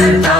Santa.